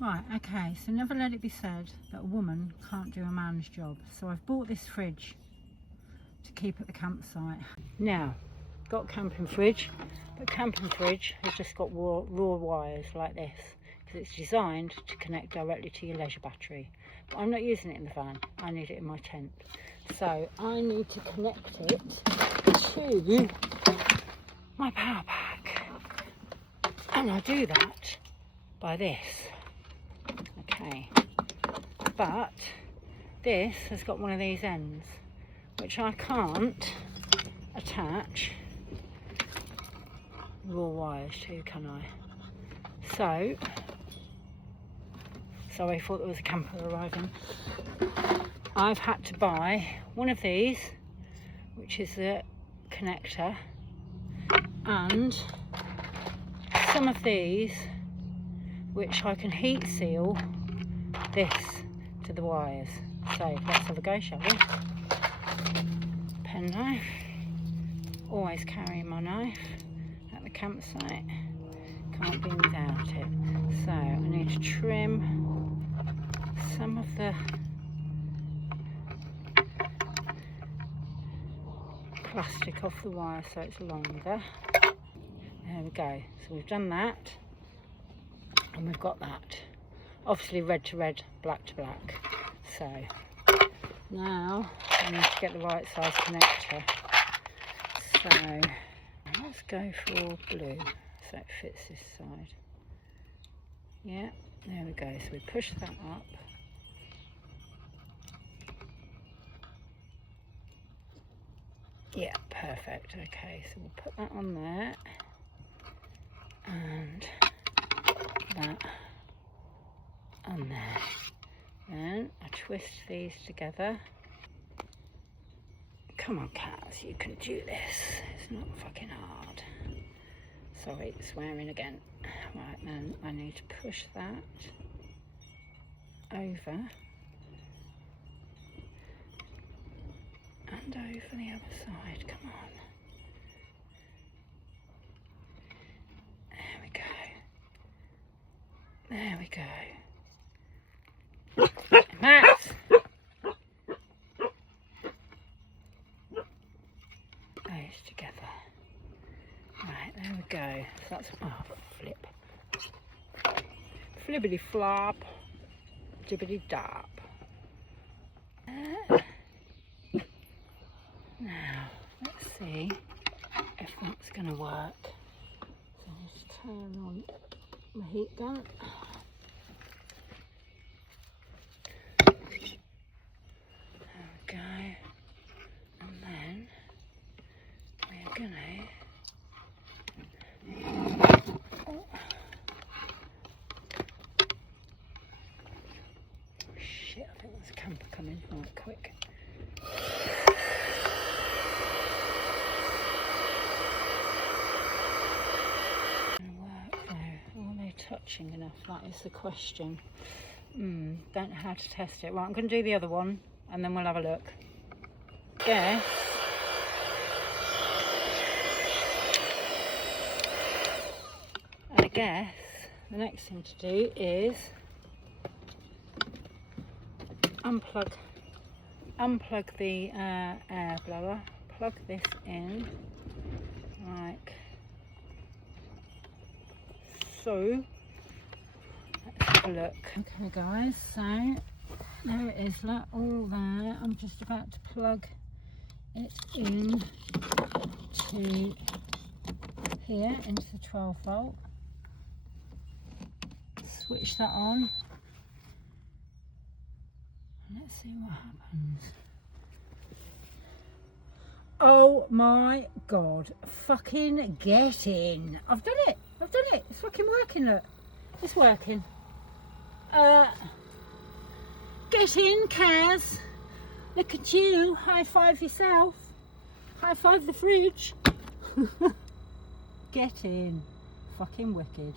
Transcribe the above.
Right, okay, so never let it be said that a woman can't do a man's job. So I've bought this fridge to keep at the campsite. Now, got a camping fridge, but camping fridge has just got raw wires like this, because it's designed to connect directly to your leisure battery. But I'm not using it in the van, I need it in my tent. So I need to connect it to my power pack. And I do that by this. Okay, but this has got one of these ends which I can't attach raw wires to, can I? So, sorry, I thought there was a camper arriving. I've had to buy one of these, which is a connector, and some of these which I can heat seal this to the wires. So let's have a go, shall we? Pen knife, always carrying my knife at the campsite, can't be without it. So I need to trim some of the plastic off the wire so it's longer. There we go, so we've done that and we've got that. Obviously red to red, black to black. So now I need to get the right size connector. So let's go for blue so it fits this side. Yeah, there we go. So we push that up. Yeah, perfect. Okay, so we'll put that on there and that on there. Then I twist these together. Come on, Kaz, you can do this. It's not fucking hard. Sorry, swearing again. Right, then I need to push that over and over the other side. Come on. There we go. There we go. Max! Those together. Right, there we go. So that's, oh, flip. Flippity flop. Jibbity dop. Now, let's see if that's going to work. So I'll just turn on my heat gun. There we go. And then we're going to... Oh. Shit, I think there's a camper coming. Right, quick. Touching enough, that is the question. Don't know how to test it. Right, I'm going to do the other one and then we'll have a look. I guess the next thing to do is unplug the air blower, plug this in like so. Let's have a look. Okay guys, so there it is, look, all there. I'm just about to plug it in to here, into the 12 volt. Switch that on. Let's see what happens. Oh my god, fucking get in. I've done it. It's fucking working, look. It's working. Get in, Kaz. Look at you. High five yourself. High five the fridge. Get in. Fucking wicked.